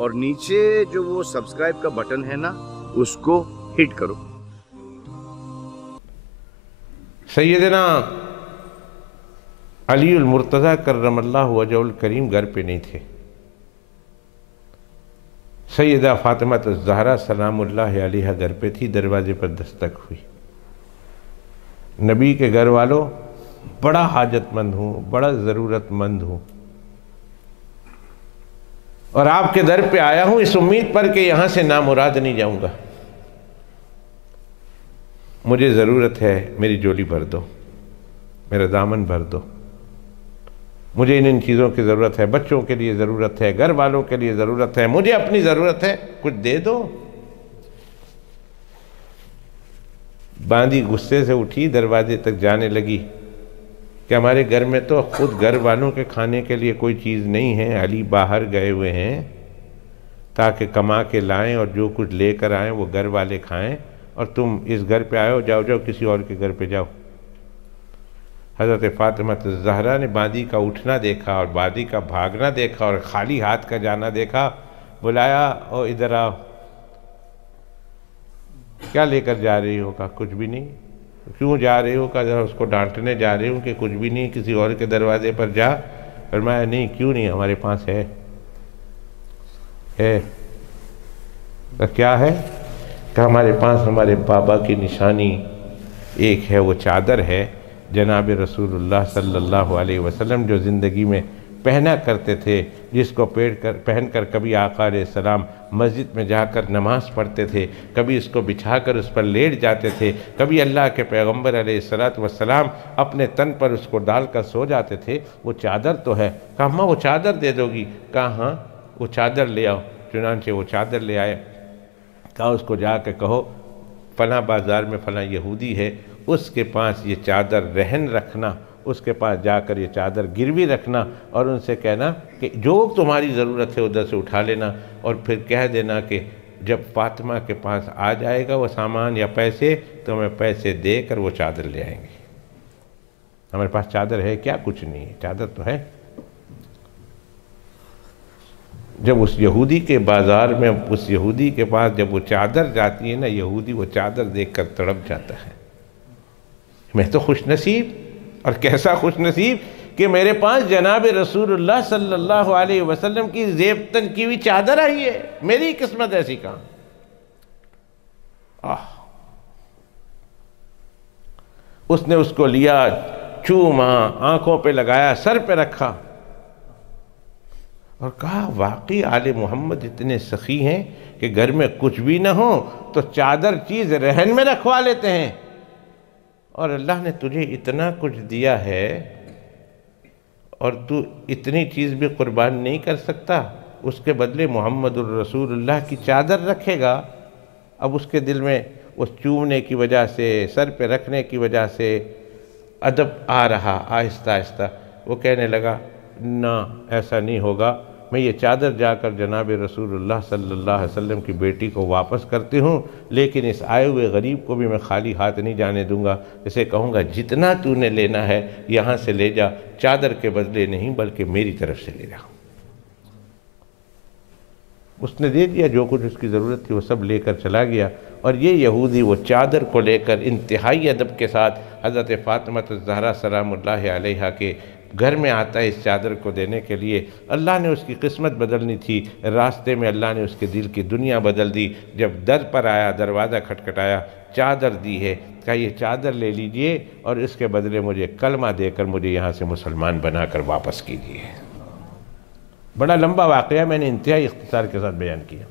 اور نیچے جو وہ سبسکرائب کا بٹن ہے نا اس کو ہٹ کرو۔ سیدنا علی المرتضیٰ کرم اللہ وجہ الکریم گھر پہ نہیں تھے۔ سیدہ فاطمہ الزہرا سلام اللہ علیہا گھر پہ تھی، دروازے پر دستک ہوئی۔ نبی کے گھر والوں، بڑا حاجت مند ہوں، بڑا ضرورت مند ہوں، اور آپ کے در پہ آیا ہوں اس امید پر کہ یہاں سے نامراد نہیں جاؤں گا۔ مجھے ضرورت ہے، میری جولی بھر دو، میرا دامن بھر دو۔ مجھے ان چیزوں کی ضرورت ہے، بچوں کے لیے ضرورت ہے، گھر والوں کے لیے ضرورت ہے، مجھے اپنی ضرورت ہے، کچھ دے دو۔ باندی غصے سے اٹھی، دروازے تک جانے لگی کہ ہمارے گھر میں تو خود گھر والوں کے کھانے کے لیے کوئی چیز نہیں ہے، علی باہر گئے ہوئے ہیں تاکہ کما کے لائیں اور جو کچھ لے کر آئیں وہ گھر والے کھائیں، اور تم اس گھر پہ آئے ہو، جاؤ جاؤ کسی اور کے گھر پہ جاؤ۔ حضرت فاطمہ الزہرا نے باندی کا اٹھنا دیکھا اور باندی کا بھاگنا دیکھا اور خالی ہاتھ کا جانا دیکھا، بلایا، او ادھر آؤ، کیا لے کر جا رہی ہو؟ کہا کچھ بھی نہیں۔ کیوں جا رہی ہو؟ کہا ذرا اس کو ڈانٹنے جا رہی ہوں کہ کچھ بھی نہیں، کسی اور کے دروازے پر جا۔ فرمایا نہیں، کیوں نہیں، ہمارے پاس ہے۔ کیا ہے؟ کہ ہمارے پاس ہمارے بابا کی نشانی ایک ہے، وہ چادر ہے جناب رسول اللہ صلی اللہ علیہ وسلم جو زندگی میں پہنا کرتے تھے، جس کو پہن کر کبھی آقا علیہ السلام مسجد میں جا کر نماز پڑھتے تھے، کبھی اس کو بچھا کر اس پر لیٹ جاتے تھے، کبھی اللہ کے پیغمبر علیہ السلام اپنے تن پر اس کو ڈال کر سو جاتے تھے۔ وہ چادر تو ہے۔ کہا اماں وہ چادر دے دو گی؟ کہا ہاں، وہ چادر لے آؤ۔ چنانچہ وہ چادر لے آئے۔ کہا اس کو جا کے کہو فلاں بازار میں فلاں یہودی ہے، اس کے پاس یہ چادر رہن رکھنا، اس کے پاس جا کر یہ چادر گروی رکھنا، اور ان سے کہنا کہ جو تمہاری ضرورت ہے ادھر سے اٹھا لینا، اور پھر کہہ دینا کہ جب فاطمہ کے پاس آ جائے گا وہ سامان یا پیسے تو ہمیں پیسے دے کر وہ چادر لے آئیں گے۔ ہمارے پاس چادر ہے کیا؟ کچھ نہیں ہے، چادر تو ہے۔ جب اس یہودی کے بازار میں، اس یہودی کے پاس جب وہ چادر جاتی ہے نا، یہودی وہ چادر دیکھ کر تڑپ جاتا ہے۔ میں تو خوش نصیب، اور کیسا خوش نصیب کہ میرے پاس جناب رسول اللہ صلی اللہ علیہ وسلم کی زیب تن کی ہوئی چادر آئی ہے، میری قسمت ایسی کہاں۔ اس نے اس کو لیا، چوما، آنکھوں پہ لگایا، سر پہ رکھا، اور کہا واقعی آل محمد اتنے سخی ہیں کہ گھر میں کچھ بھی نہ ہو تو چادر چیز رہن میں رکھوا لیتے ہیں، اور اللہ نے تجھے اتنا کچھ دیا ہے اور تو اتنی چیز بھی قربان نہیں کر سکتا، اس کے بدلے محمد الرسول اللہ کی چادر رکھے گا۔ اب اس کے دل میں اس چومنے کی وجہ سے، سر پہ رکھنے کی وجہ سے ادب آ رہا، آہستہ آہستہ وہ کہنے لگا نہ ایسا نہیں ہوگا، میں یہ چادر جا کر جناب رسول اللہ صلی اللہ علیہ وسلم کی بیٹی کو واپس کرتی ہوں، لیکن اس آئے ہوئے غریب کو بھی میں خالی ہاتھ نہیں جانے دوں گا، اسے کہوں گا جتنا تو نے لینا ہے یہاں سے لے جا، چادر کے بدلے نہیں بلکہ میری طرف سے لے جا۔ اس نے دے دیا، جو کچھ اس کی ضرورت تھی وہ سب لے کر چلا گیا، اور یہ یہودی وہ چادر کو لے کر انتہائی ادب کے ساتھ حضرت فاطمہ الزہرا سلام اللہ علیہا کے گھر میں آتا ہے اس چادر کو دینے کے لیے۔ اللہ نے اس کی قسمت بدلنی تھی، راستے میں اللہ نے اس کے دل کی دنیا بدل دی۔ جب در پر آیا، دروازہ کھٹکھٹایا، چادر دی ہے، کہا یہ چادر لے لیجئے اور اس کے بدلے مجھے کلمہ دے کر مجھے یہاں سے مسلمان بنا کر واپس کیجئے۔ بڑا لمبا واقعہ میں نے انتہائی اختصار کے ساتھ بیان کیا۔